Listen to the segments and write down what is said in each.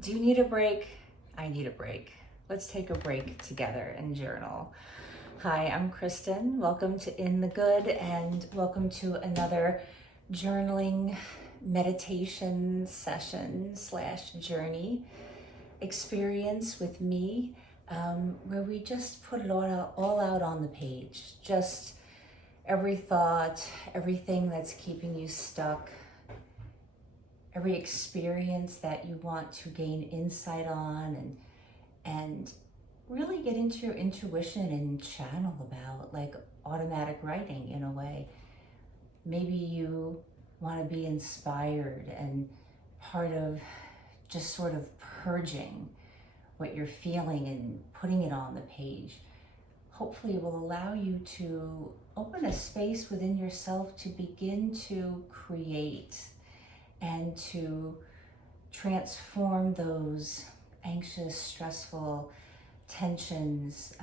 Do you need a break? I need a break. Let's take a break together and journal. Hi, I'm Kristen. Welcome to In the Good and welcome to another journaling meditation session / journey experience with me, where we just put it all out on the page. Just every thought, everything that's keeping you stuck, every experience that you want to gain insight on and really get into your intuition and channel about, like automatic writing in a way. Maybe you want to be inspired and part of just sort of purging what you're feeling and putting it on the page. Hopefully it will allow you to open a space within yourself to begin to create and to transform those anxious, stressful tensions,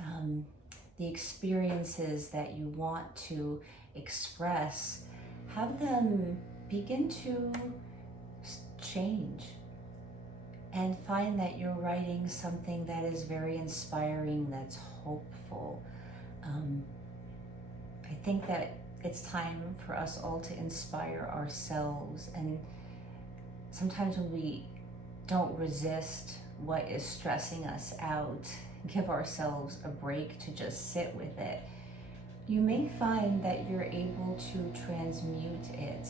the experiences that you want to express, have them begin to change and find that you're writing something that is very inspiring, that's hopeful. I think that it's time for us all to inspire ourselves, and sometimes when we don't resist what is stressing us out, give ourselves a break to just sit with it, you may find that you're able to transmute it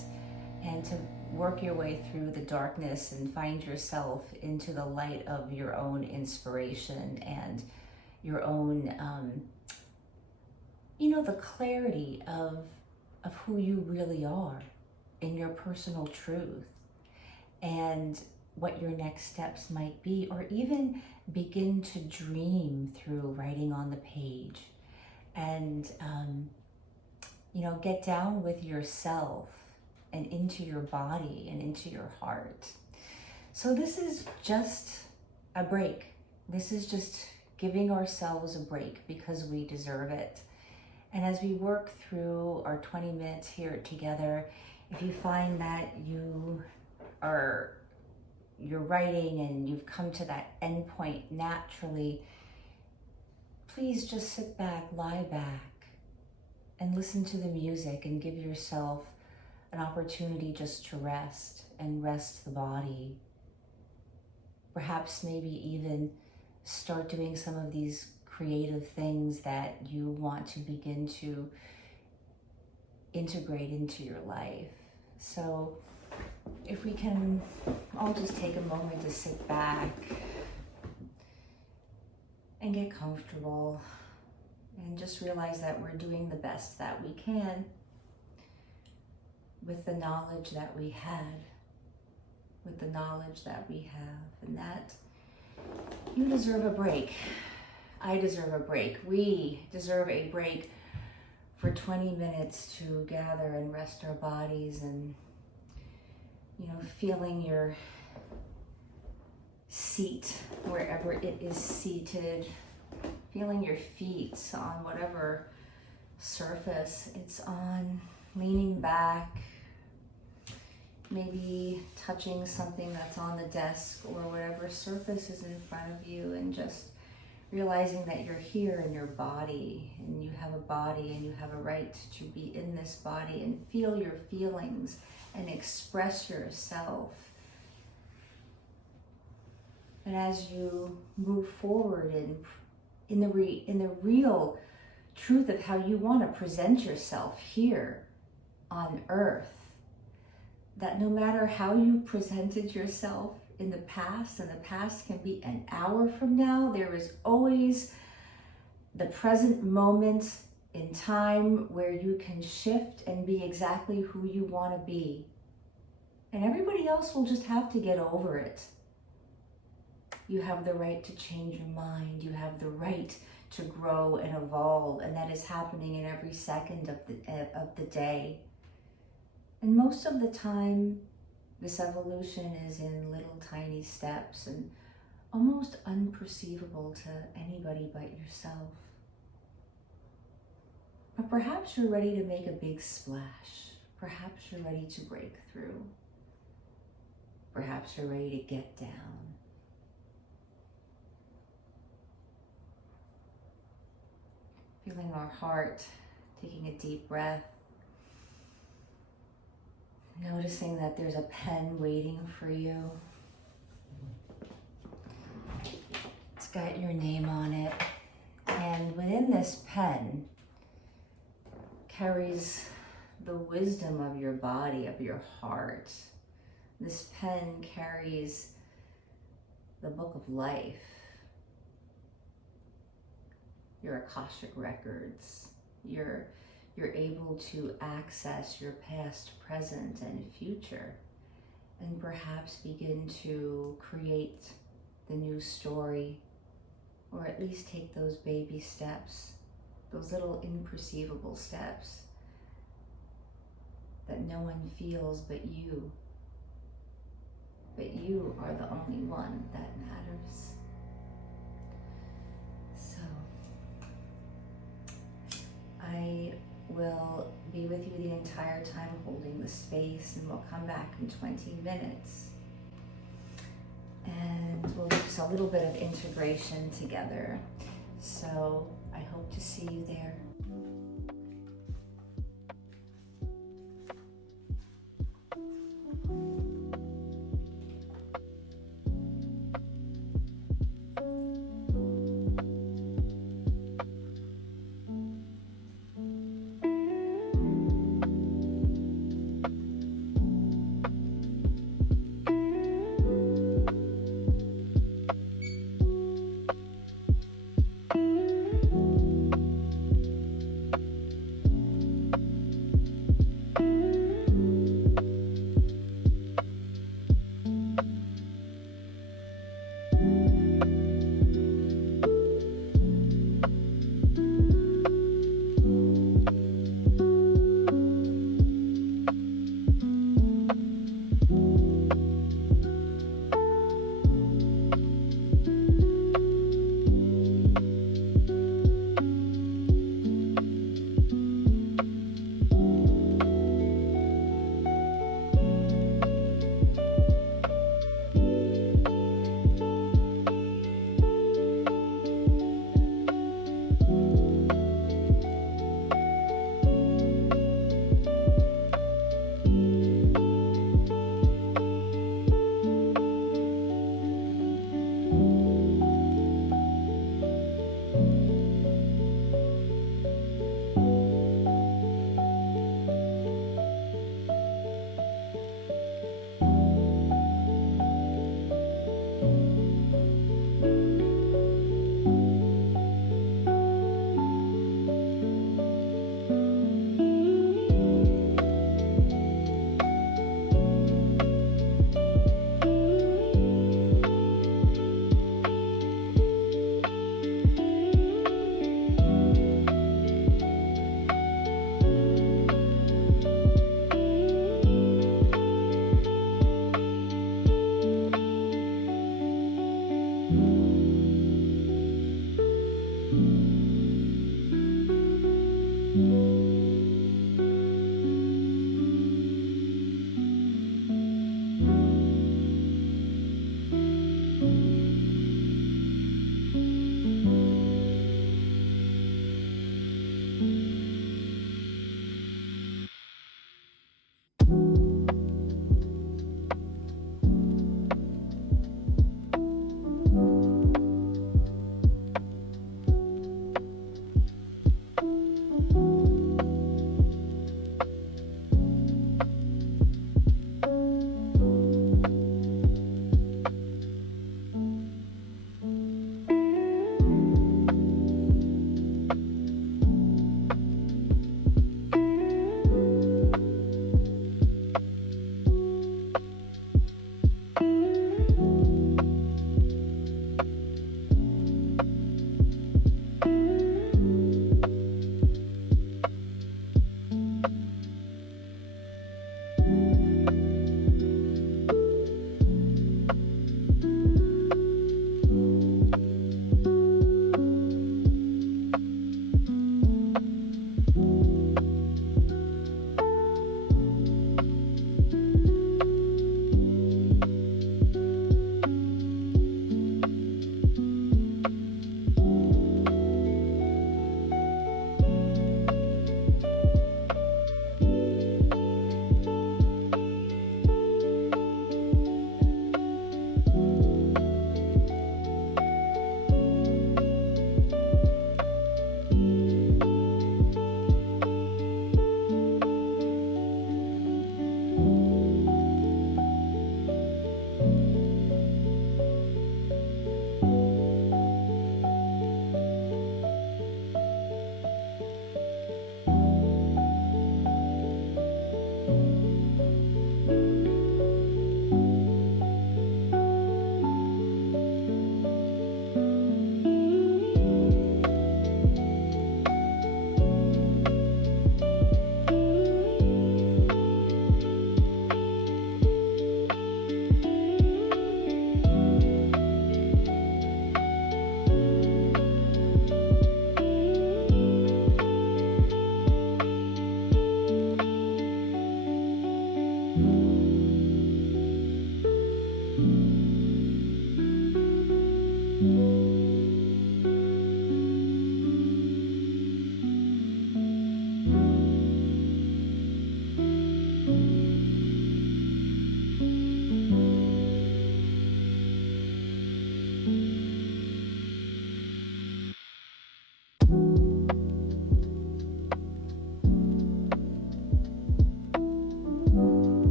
and to work your way through the darkness and find yourself into the light of your own inspiration and your own, the clarity of who you really are in your personal truth, and what your next steps might be, or even begin to dream through writing on the page and, get down with yourself and into your body and into your heart. So this is just a break. This is just giving ourselves a break because we deserve it. And as we work through our 20 minutes here together, if you find that you're writing and you've come to that end point naturally, please just sit back, lie back, and listen to the music and give yourself an opportunity just to rest and rest the body. Perhaps maybe even start doing some of these creative things that you want to begin to integrate into your life. So if we can all just take a moment to sit back and get comfortable and just realize that we're doing the best that we can with the knowledge that we had, and that you deserve a break. I deserve a break. We deserve a break for 20 minutes to gather and rest our bodies and, feeling your seat wherever it is seated, feeling your feet on whatever surface it's on, leaning back, maybe touching something that's on the desk or whatever surface is in front of you, and just realizing that you're here in your body, and you have a body and you have a right to be in this body and feel your feelings and express yourself. And as you move forward in the real truth of how you want to present yourself here on earth, that no matter how you presented yourself in the past, and the past can be an hour from now, there is always the present moment in time where you can shift and be exactly who you want to be. And everybody else will just have to get over it. You have the right to change your mind. You have the right to grow and evolve, and that is happening in every second of the day. And most of the time, this evolution is in little tiny steps and almost unperceivable to anybody but yourself. But perhaps you're ready to make a big splash. Perhaps you're ready to break through. Perhaps you're ready to get down. Feeling our heart, taking a deep breath. Noticing that there's a pen waiting for you. It's got your name on it. And within this pen carries the wisdom of your body, of your heart. This pen carries the book of life, your Akashic records. You're able to access your past, present, and future, and perhaps begin to create the new story, or at least take those baby steps, those little imperceivable steps that no one feels but you. But you are the only one that matters. So, I will be with you the entire time holding the space, and we'll come back in 20 minutes. And we'll do just a little bit of integration together. So I hope to see you there.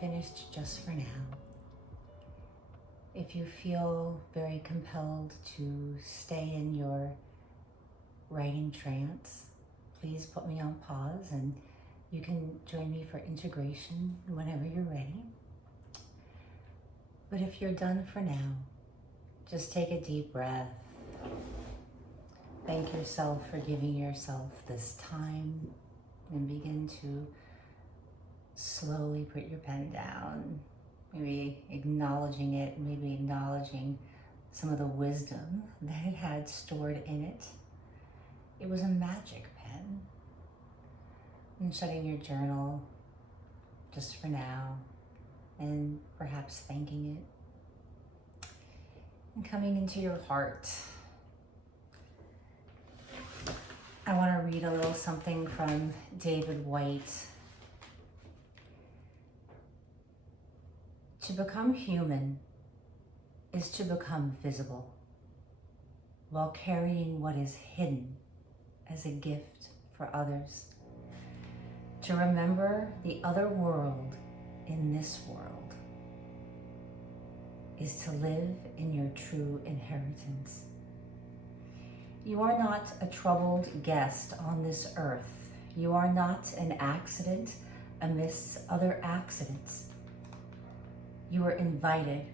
finished just for now. If you feel very compelled to stay in your writing trance, please put me on pause and you can join me for integration whenever you're ready. But if you're done for now, just take a deep breath. Thank yourself for giving yourself this time and begin to slowly put your pen down. Maybe acknowledging it, maybe acknowledging some of the wisdom that it had stored in it. It was a magic pen. And shutting your journal just for now and perhaps thanking it. And coming into your heart. I want to read a little something from David White. To become human is to become visible while carrying what is hidden as a gift for others. To remember the other world in this world is to live in your true inheritance. You are not a troubled guest on this earth. You are not an accident amidst other accidents. You are invited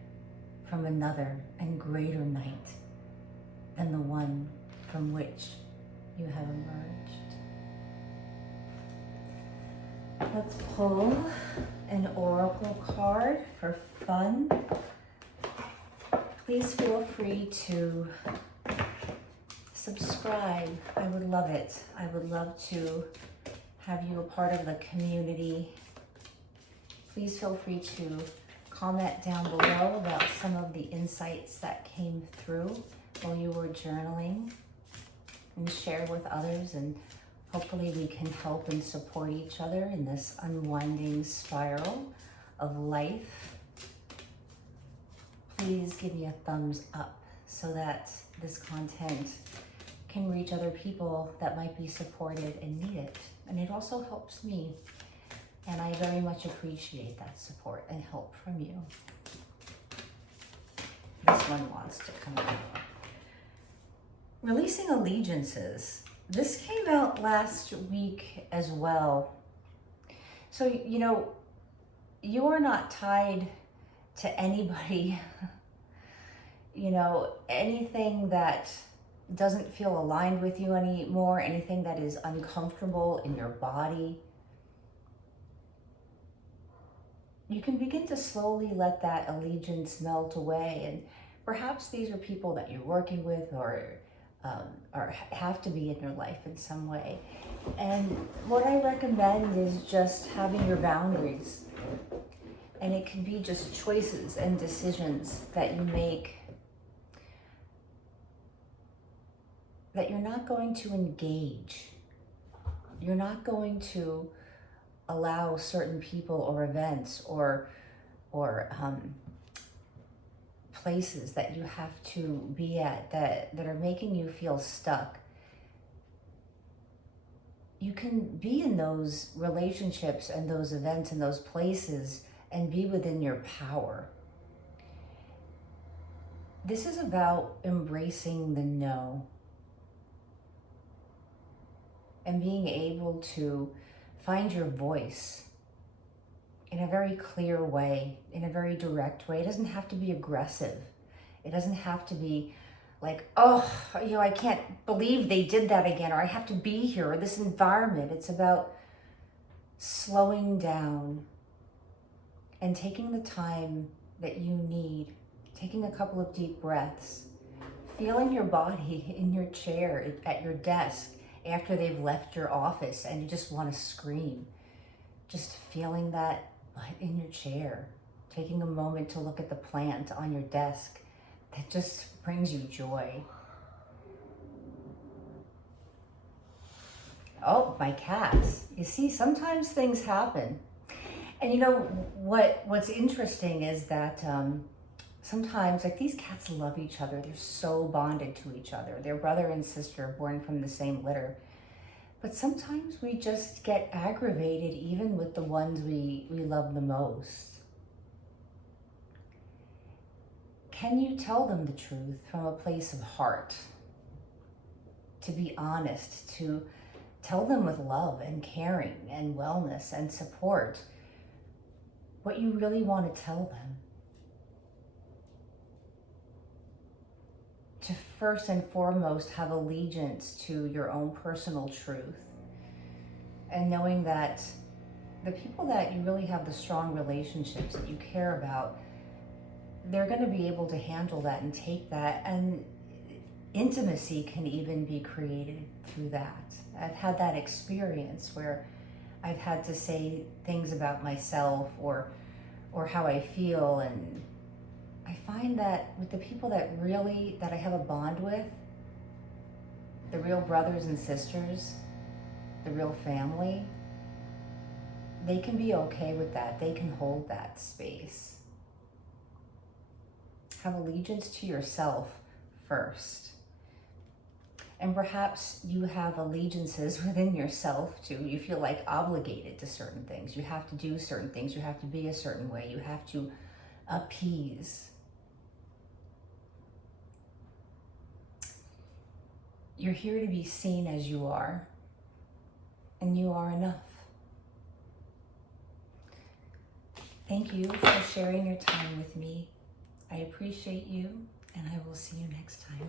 from another and greater night than the one from which you have emerged. Let's pull an oracle card for fun. Please feel free to subscribe. I would love it. I would love to have you a part of the community. Please feel free to comment down below about some of the insights that came through while you were journaling, and share with others, and hopefully we can help and support each other in this unwinding spiral of life. Please give me a thumbs up so that this content can reach other people that might be supported and need it. And it also helps me. And I very much appreciate that support and help from you. This one wants to come out. Releasing allegiances. This came out last week as well. So, you know, you are not tied to anybody. You know, anything that doesn't feel aligned with you anymore, anything that is uncomfortable in your body, you can begin to slowly let that allegiance melt away. And perhaps these are people that you're working with or have to be in your life in some way. And what I recommend is just having your boundaries. And it can be just choices and decisions that you make that you're not going to engage. You're not going to allow certain people or events or places that you have to be at that are making you feel stuck. You can be in those relationships and those events and those places and be within your power. This is about embracing the no and being able to find your voice in a very clear way, in a very direct way. It doesn't have to be aggressive. It doesn't have to be like, oh, you know, I can't believe they did that again, or I have to be here, or this environment. It's about slowing down and taking the time that you need, taking a couple of deep breaths, feeling your body in your chair, at your desk, after they've left your office and you just want to scream. Just feeling that in your chair, taking a moment to look at the plant on your desk that just brings you joy. Oh, my cats. You see, sometimes things happen. And you know, what's interesting is that sometimes, like, these cats love each other. They're so bonded to each other. They're brother and sister born from the same litter. But sometimes we just get aggravated even with the ones we love the most. can you tell them the truth from a place of heart? To be honest, to tell them with love and caring and wellness and support what you really want to tell them. To first and foremost have allegiance to your own personal truth, and knowing that the people that you really have the strong relationships that you care about, they're going to be able to handle that and take that, and intimacy can even be created through that. I've had that experience where I've had to say things about myself or how I feel, and I find that with the people that I have a bond with, the real brothers and sisters, the real family, they can be okay with that. They can hold that space. Have allegiance to yourself first. And perhaps you have allegiances within yourself too. You feel like obligated to certain things. You have to do certain things. You have to be a certain way. You have to appease. You're here to be seen as you are, and you are enough. Thank you for sharing your time with me. I appreciate you, and I will see you next time.